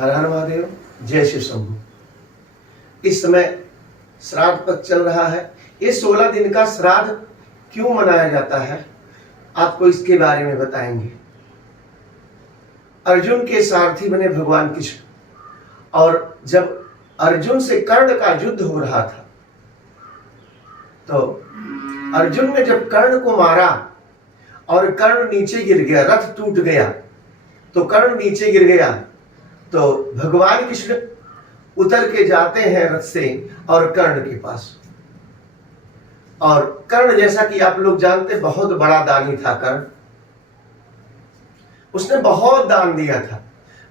हर हर महादेव, जय श्री शंभू। इस समय श्राद्ध पक्ष चल रहा है। ये 16 दिन का श्राद्ध क्यों मनाया जाता है, आपको इसके बारे में बताएंगे। अर्जुन के सारथी बने भगवान कृष्ण, और जब अर्जुन से कर्ण का युद्ध हो रहा था, तो अर्जुन ने जब कर्ण को मारा और कर्ण नीचे गिर गया, रथ टूट गया, तो कर्ण नीचे गिर गया, तो भगवान कृष्ण उतर के जाते हैं रथ से और कर्ण के पास। और कर्ण, जैसा कि आप लोग जानते, बहुत बड़ा दानी था कर्ण। उसने बहुत दान दिया था।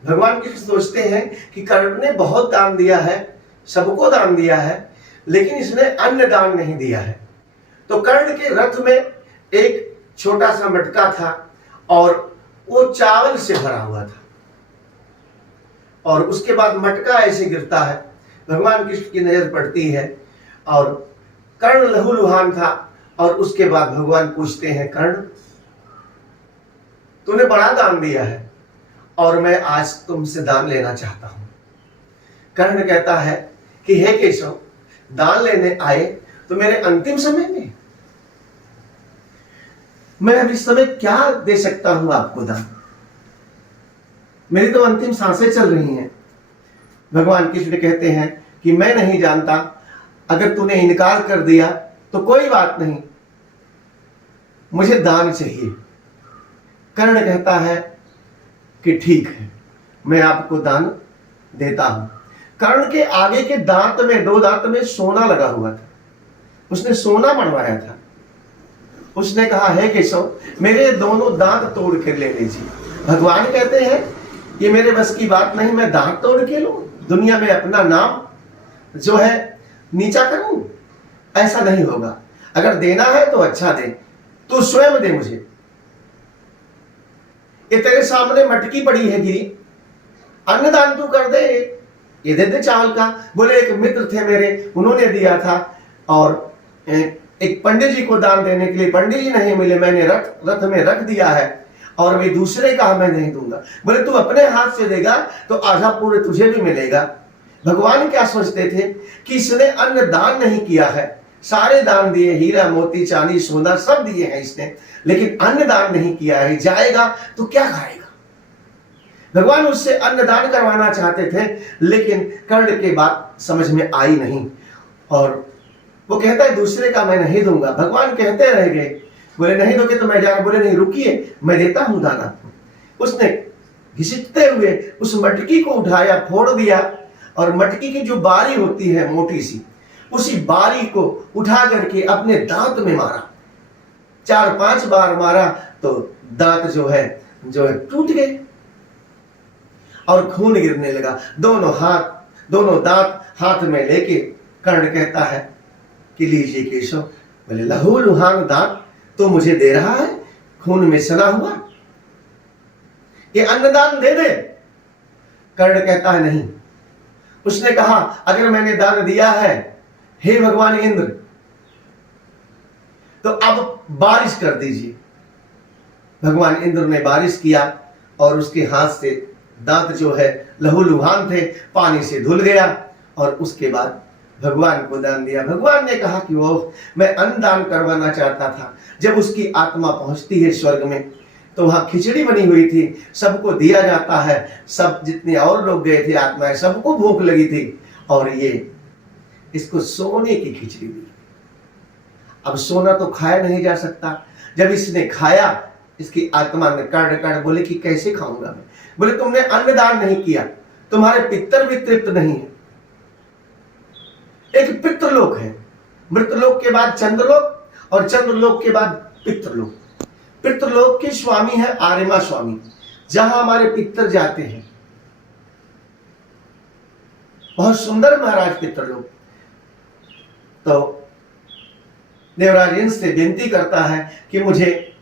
भगवान कृष्ण सोचते हैं कि कर्ण ने बहुत दान दिया है, सबको दान दिया है, लेकिन इसने अन्न दान नहीं दिया है। तो कर्ण के रथ में एक छोटा सा मटका था और वो चावल से भरा हुआ था, और उसके बाद मटका ऐसे गिरता है, भगवान कृष्ण की नजर पड़ती है और कर्ण लहूलुहान था। और उसके बाद भगवान पूछते हैं, कर्ण तूने बड़ा दान दिया है और मैं आज तुमसे दान लेना चाहता हूं। कर्ण कहता है कि हे केशव, दान लेने आए तो मेरे अंतिम समय में मैं अब इस समय क्या दे सकता हूं आपको दान, मेरी तो अंतिम सांसें चल रही हैं। भगवान कृष्ण कहते हैं कि मैं नहीं जानता, अगर तूने इनकार कर दिया तो कोई बात नहीं, मुझे दान चाहिए। कर्ण कहता है कि ठीक है, मैं आपको दान देता हूं। कर्ण के आगे के दांत में, 2 दांत में सोना लगा हुआ था, उसने सोना बनवाया था। उसने कहा, है केशव, मेरे दोनों दांत तोड़ कर ले लीजिए। भगवान कहते हैं ये मेरे बस की बात नहीं, मैं दांत तोड़ के लूं, दुनिया में अपना नाम जो है नीचा करूं, ऐसा नहीं होगा। अगर देना है तो अच्छा दे, तू स्वयं दे मुझे। ये तेरे सामने मटकी पड़ी है गिरी, अन्नदान तू कर दे, ये दे दे चावल का। बोले एक मित्र थे मेरे, उन्होंने दिया था, और एक पंडित जी को दान देने के लिए पंडित जी नहीं मिले, मैंने रथ में रख दिया है, और वे दूसरे कहा मैं नहीं दूंगा। बोले तू अपने हाथ से देगा तो आधा पूर्ण तुझे भी मिलेगा। भगवान क्या सोचते थे कि इसने अन्न दान नहीं किया है, सारे दान दिए, हीरा मोती चांदी सोना सब दिए हैं इसने, लेकिन अन्न दान नहीं किया है, जाएगा तो क्या खाएगा। भगवान उससे अन्न दान करवाना चाहते थे, लेकिन कर्ण के बात समझ में आई नहीं, और वो कहता है दूसरे का मैं नहीं दूंगा। भगवान कहते रह गए, बोले नहीं दोगे तो मैं जाऊंगा। बोले नहीं, रुकिए, मैं देता हूं दाना। उसने घिसटते हुए उस मटकी को उठाया, फोड़ दिया, और मटकी की जो बारी होती है मोटी सी, उसी बारी को उठा करके अपने दांत में मारा। 4-5 बार मारा तो दांत जो है टूट गए और खून गिरने लगा। दोनों दांत हाथ में लेके कर्ण कहता है कि लीजिए केशव। बोले लहूलुहान दांत तो मुझे दे रहा है, खून में सना हुआ, ये अन्नदान दे दे। कर्ण कहता है नहीं। उसने कहा अगर मैंने दान दिया है, हे भगवान इंद्र, तो अब बारिश कर दीजिए। भगवान इंद्र ने बारिश किया और उसके हाथ से दांत जो है लहूलुहान थे, पानी से धुल गया, और उसके बाद भगवान को दान दिया। भगवान ने कहा कि वो मैं अन्न दान करवाना चाहता था। जब उसकी आत्मा पहुंचती है स्वर्ग में, तो वहां खिचड़ी बनी हुई थी, सबको दिया जाता है। सब जितने और लोग गए थे आत्माएं, सबको भूख लगी थी, और ये इसको सोने की खिचड़ी दी। अब सोना तो खाया नहीं जा सकता। जब इसने खाया, इसकी आत्मा ने कर्ण बोले कि कैसे खाऊंगा मैं। बोले तुमने अन्नदान नहीं किया, तुम्हारे पितर भी तृप्त नहीं है। एक पितृलोक है, मृतलोक के बाद चंद्रलोक, और चंद्रलोक के बाद पितृलोक। पितृलोक के स्वामी है आर्यमा स्वामी, जहां हमारे पितर जाते हैं। बहुत सुंदर महाराज पितृलोक। तो देवराज इंद्र से विनती करता है कि मुझे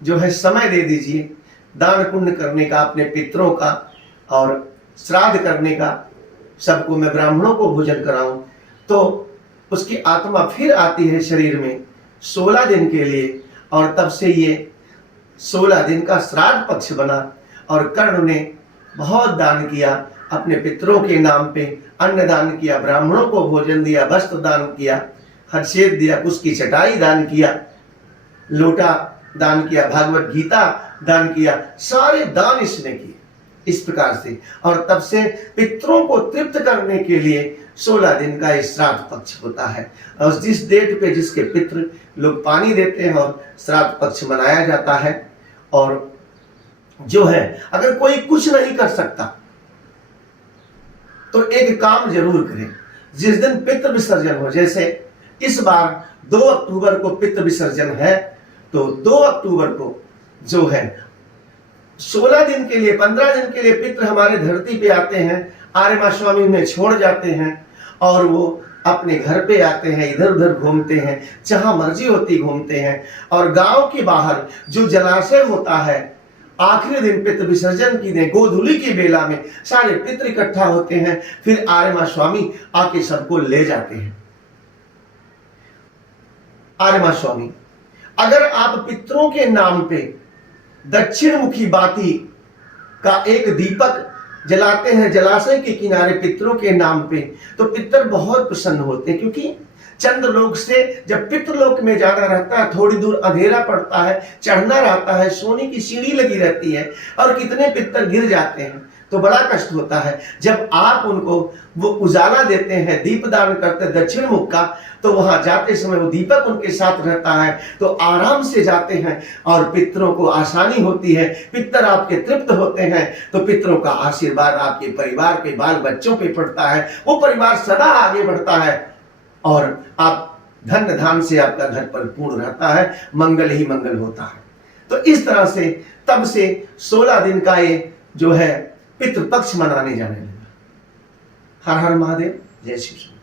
जो है समय दे दीजिए, दान पुण्य करने का, अपने पितरों का और श्राद्ध करने का, सबको मैं ब्राह्मणों को भोजन कराऊं। तो उसकी आत्मा फिर आती है शरीर में 16 दिन के लिए, और तब से ये 16 दिन का श्राद्ध पक्ष बना। और कर्ण ने बहुत दान किया, अपने पितरों के नाम पे अन्न दान किया, ब्राह्मणों को भोजन दिया, वस्त्र दान किया, हर्षेद दिया, उसकी चटाई दान किया, लोटा दान किया, भागवत गीता दान किया, सारे दान इसने किए इस प्रकार से। और तब से पितरों को तृप्त करने के लिए 16 दिन का श्राद्ध पक्ष होता है। और जिस डेट पे जिसके पितृ लोग पानी देते हैं और श्राद्ध पक्ष मनाया जाता है। और जो है अगर कोई कुछ नहीं कर सकता तो एक काम जरूर करें, जिस दिन पितृ विसर्जन हो, जैसे इस बार 2 अक्टूबर को पितृ विसर्जन है, तो 2 अक्टूबर को जो है 16 दिन के लिए, 15 दिन के लिए पितृ हमारे धरती पे आते हैं, आर्य माँ स्वामी उन्हें छोड़ जाते हैं और वो अपने घर पे आते हैं, इधर उधर घूमते हैं, जहां मर्जी होती घूमते हैं। और गांव के बाहर जो जलाशय होता है, आखिरी दिन पितृ विसर्जन की दिन गोधूली की बेला में सारे पितृ इकट्ठा होते हैं, फिर आर्य माँ स्वामी आके सबको ले जाते हैं। आर्य माँ स्वामी, अगर आप पितरों के नाम पे दक्षिण मुखी बाती का एक दीपक जलाते हैं जलाशय के किनारे पितरों के नाम पे, तो पितर बहुत प्रसन्न होते हैं, क्योंकि चंद्रलोक से जब पितृलोक में जाना रहता है, थोड़ी दूर अंधेरा पड़ता है, चढ़ना रहता है, सोने की सीढ़ी लगी रहती है और कितने पितर गिर जाते हैं, तो बड़ा कष्ट होता है। जब आप उनको वो उजाला देते हैं, दीप दान करते हैं दक्षिण मुख का, तो वहां जाते समय वो दीपक उनके साथ रहता है, तो आराम से जाते हैं और पितरों को आसानी होती है, पितर आपके तृप्त होते हैं, तो पितरों का आशीर्वाद आपके परिवार पे, बाल बच्चों पे पड़ता है, वो परिवार सदा आगे बढ़ता है और आप धन धान से आपका घर परिपूर्ण रहता है, मंगल ही मंगल होता है। तो इस तरह से तब से 16 दिन का ये जो है पितृपक्ष मनाने जाने लगा। हर हर महादेव, जय श्री कृष्ण।